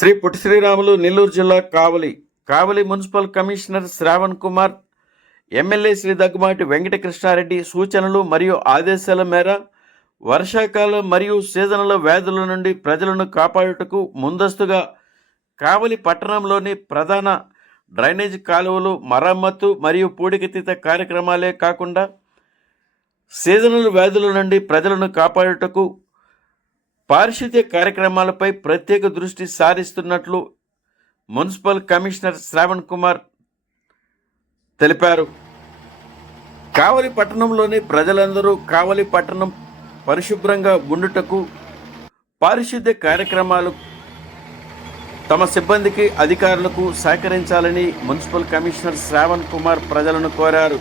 శ్రీ పుట్టి శ్రీరాములు నెల్లూరు జిల్లా Kavali Kavali municipal commissioner Shravan Kumar MLA Shri Daggumati Venkatakrishna Reddy సూచనలు మరియు ఆదేశాల మేర వర్షాకాలం మరియు సీజనల వ్యాధుల నుండి ప్రజలను కాపాడుటకు ముందస్తుగా కావలి పట్టణంలోని ప్రధాన డ్రైనేజ్ కాలువలు మరమ్మతు మరియు పూడికతీత కార్యక్రమాలే కాకుండా సీజనల్ వ్యాధుల నుండి ప్రజలను కాపాడుటకు పారిశుద్ధ్య కార్యక్రమాలపై ప్రత్యేక దృష్టి సారిస్తున్నట్లు మున్సిపల్ కమిషనర్ శ్రావణ్ కుమార్ తెలిపారు. కావలి పట్టణంలోని ప్రజలందరూ కావలి పట్టణం పరిశుభ్రంగా ఉండుటకు పారిశుద్ధ్య కార్యక్రమాలు తమ సిబ్బందికి అధికారులకు సహకరించాలని మున్సిపల్ కమిషనర్ శ్రావణ్ కుమార్ ప్రజలను కోరారు.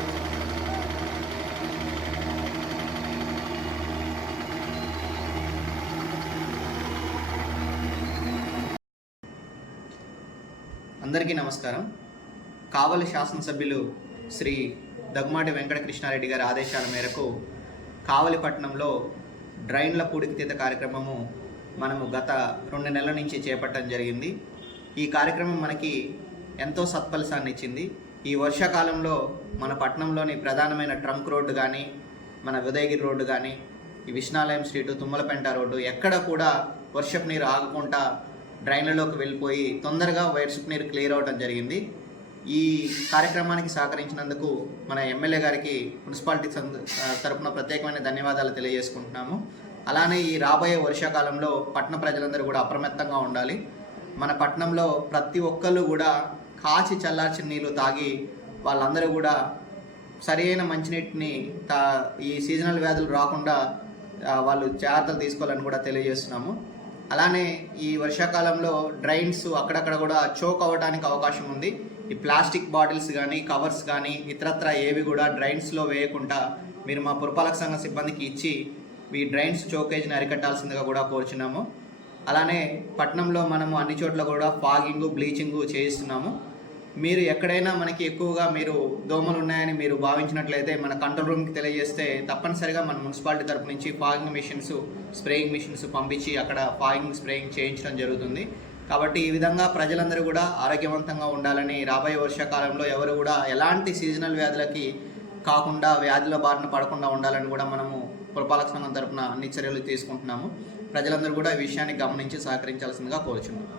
అందరికీ నమస్కారం. కావలి శాసనసభ్యులు శ్రీ దగ్గుమాటి వెంకటకృష్ణారెడ్డి గారి ఆదేశాల మేరకు కావలి పట్టణంలో డ్రైన్ల పూడికితీత కార్యక్రమము మనము గత రెండు నెలల నుంచి చేపట్టడం జరిగింది. ఈ కార్యక్రమం మనకి ఎంతో సత్ఫలితాన్ని ఇచ్చింది. ఈ వర్షాకాలంలో మన పట్టణంలోని ప్రధానమైన ట్రంక్ రోడ్డు కానీ మన ఉదయగిరి రోడ్డు కానీ ఈ విష్ణాలయం స్ట్రీటు తుమ్మలపెంట రోడ్డు ఎక్కడ కూడా వర్షపు నీరు ఆగకుండా డ్రైన్లలోకి వెళ్ళిపోయి తొందరగా వర్షపు నీరు క్లియర్ అవడం జరిగింది. ఈ కార్యక్రమానికి సహకరించినందుకు మన ఎమ్మెల్యే గారికి మున్సిపాలిటీ సంద- ప్రత్యేకమైన ధన్యవాదాలు తెలియజేసుకుంటున్నాము. అలానే ఈ రాబోయే వర్షాకాలంలో పట్టణ ప్రజలందరూ కూడా అప్రమత్తంగా ఉండాలి. మన పట్టణంలో ప్రతి ఒక్కళ్ళు కూడా కాచి చల్లార్చిన నీళ్ళు తాగి వాళ్ళందరూ కూడా సరైన మంచినీటిని తా ఈ సీజనల్ వ్యాధులు రాకుండా వాళ్ళు జాగ్రత్తలు తీసుకోవాలని కూడా తెలియజేస్తున్నాము. అలానే ఈ వర్షాకాలంలో డ్రైన్స్ అక్కడక్కడ కూడా చోక్ అవ్వడానికి అవకాశం ఉంది. ఈ ప్లాస్టిక్ బాటిల్స్ కానీ కవర్స్ కానీ ఇతరత్ర ఏవి కూడా డ్రైన్స్లో వేయకుండా మీరు మా పురపాలక సంఘ సిబ్బందికి ఇచ్చి ఈ డ్రైన్స్ చోకేజ్ని అరికట్టాల్సిందిగా కూడా కోరుచున్నాము. అలానే పట్నంలో మనము అన్ని చోట్ల కూడా ఫాగింగ్ బ్లీచింగ్ చేయిస్తున్నాము. మీరు ఎక్కడైనా మనకి ఎక్కువగా మీరు దోమలు ఉన్నాయని మీరు భావించినట్లయితే మన కంట్రోల్ రూమ్కి తెలియజేస్తే తప్పనిసరిగా మన మున్సిపాలిటీ తరపు నుంచి ఫాగింగ్ మిషన్స్ స్ప్రేయింగ్ మిషన్స్ పంపించి అక్కడ ఫాగింగ్ స్ప్రేయింగ్ చేయించడం జరుగుతుంది. కాబట్టి ఈ విధంగా ప్రజలందరూ కూడా ఆరోగ్యవంతంగా ఉండాలని రాబోయే వర్షాకాలంలో ఎవరు కూడా ఎలాంటి సీజనల్ వ్యాధులకి కాకుండా వ్యాధుల బారిన పడకుండా ఉండాలని కూడా మనము పురపాలక సంఘం తరపున అన్ని చర్యలు తీసుకుంటున్నాము. ప్రజలందరూ కూడా ఈ విషయాన్ని గమనించి సహకరించాల్సిందిగా కోరుచున్నాము.